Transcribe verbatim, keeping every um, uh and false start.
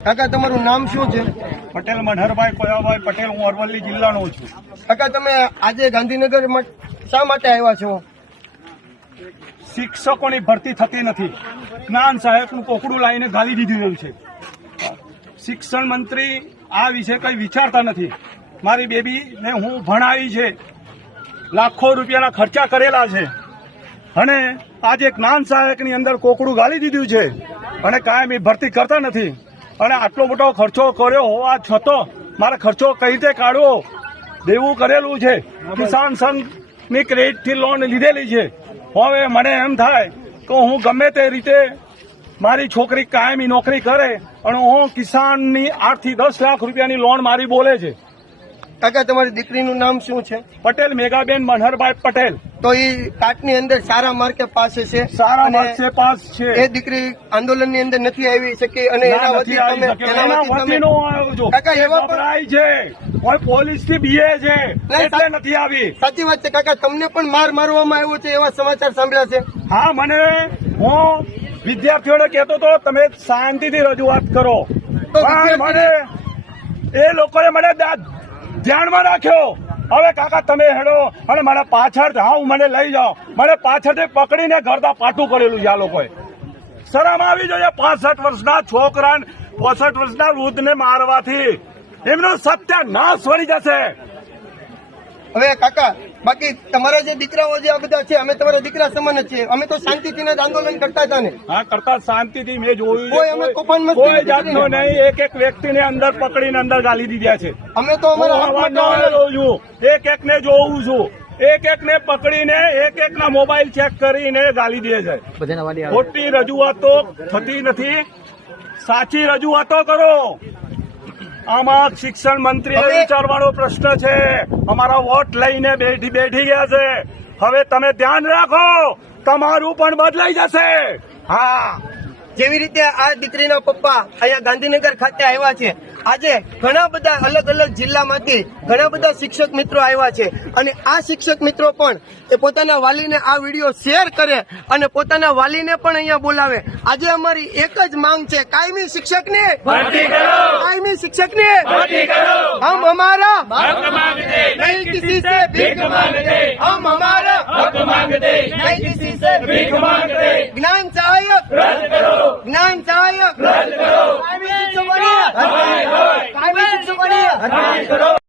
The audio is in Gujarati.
કાકા તમારું નામ શું છે? પટેલ મનહરભાઈ કોયાભાઈ પટેલ, હું અરવલ્લી જિલ્લાનો છું. કાકા તમે આજે ગાંધીનગર શા માટે આવ્યા છો? શિક્ષકોની ભરતી થતી નથી, જ્ઞાન સહાયકનું કોકડું લાવીને ગાલી દીધું છે. શિક્ષણ મંત્રી આ વિશે કઈ વિચારતા નથી. મારી બેબીને હું ભણાવી છે, લાખો રૂપિયાના ખર્ચા કરેલા છે, અને આજે જ્ઞાન સહાયકની અંદર કોકડું ગાલી દીધું છે અને કાયમી ભરતી કરતા નથી. અને આટલો મોટો ખર્ચો કર્યો હોવા છતાં મારે ખર્ચો કઈ રીતે કાઢવો, દેવું કરેલું છે. કિસાન સંઘની ક્રેડિટથી લોન લીધેલી છે. હવે મને એમ થાય કે હું ગમે તે રીતે મારી છોકરી કાયમી નોકરી કરે, અને હું કિસાનની આઠ થી દસ લાખ રૂપિયાની લોન મારી બોલે છે. કાકા તમારી દીકરીનું નામ શું છે? પટેલ મેઘાબેન મનહરભાઈ પટેલ. તો એ કાટની અંદર સારા માર્કે પાસે છે, સારા માર્કે પાસ છે. એ દીકરી આંદોલનની અંદર નથી આવી શકી અને એના વતી તમે કાકા એવા પણ છે, પોલીસ થી બીએ છે એટલે નથી આવી. સાચી વાત છે કાકા, તમને પણ માર મારવામાં આવ્યો છે એવા સમાચાર સાંભળ્યા છે? હા, મને હું વિદ્યાર્થીઓને કહેતો હતો તમે શાંતિથી રજૂઆત કરો, મને એ લોકોએ મને ધ્યાનમાં રાખ્યો. હવે કાકા તમે હેડો અને મારા પાછળ હા મને લઈ જાઓ. મને પાછળથી પકડીને ઘરદા પાટું કરેલું છે આ લોકોએ. શરમ આવી જોઈએ પાસઠ વર્ષના છોકરા પોસઠ વર્ષના વૃદ્ધને મારવાથી. એમનું સત્યાનાશ વળી જશે. હવે કાકા બાકી તમારા જે દીકરાઓ જે આ બધા છે, અમે તમારા દીકરા સમાન જ છીએ. અમે તો શાંતિથી જ આંદોલન કરતા હતા ને. હા, કરતા શાંતિથી મેં જોયું. કોઈ અમે તોફાન કોઈ જાતનો નહીં. એક એક વ્યક્તિને અંદર પકડીને અંદર ગાલી દીધા છે. અમે તો અમારા જોયું, એક એક ને જોઉં છું. એક એક ને પકડીને એક એક ના મોબાઈલ ચેક કરીને ગાલી દે છે. ખોટી રજૂઆતો થતી નથી, સાચી રજૂઆતો કરો. આમાં શિક્ષણ મંત્રીને વિચારવાનો પ્રશ્ન છે. અમારા વોટ લઈને બેઠી બેઠી ગયા છે. હવે તમે ધ્યાન રાખો, તમારું પણ બદલાઈ જશે. હા, જેવી રીતે આ દીકરીના પપ્પા અહીંયા ગાંધીનગર ખાતે આવ્યા છે, આજે ઘણા બધા અલગ અલગ જિલ્લામાંથી ઘણા બધા શિક્ષક મિત્રો આવ્યા છે, અને આ શિક્ષક મિત્રો પણ એ પોતાના વાલીને આ વિડીયો શેર કરે અને પોતાના વાલીને પણ અહીંયા બોલાવે. આજે અમારી એક જ માંગ છે, કાયમી શિક્ષકને ભરતી કરો, કાયમી શિક્ષકને ભરતી કરો. હમ હમારા હક માંગતે નહીં કિસી સે ભીખ માંગતે, હમ હમારા હક માંગતે નહીં કિસી સે ભીખ માંગતે. જ્ઞાન સહાયક રદ કરો, જ્ઞાન સહાયક રદ કરો. કાયમી શિક્ષકોની હટાવી કરો.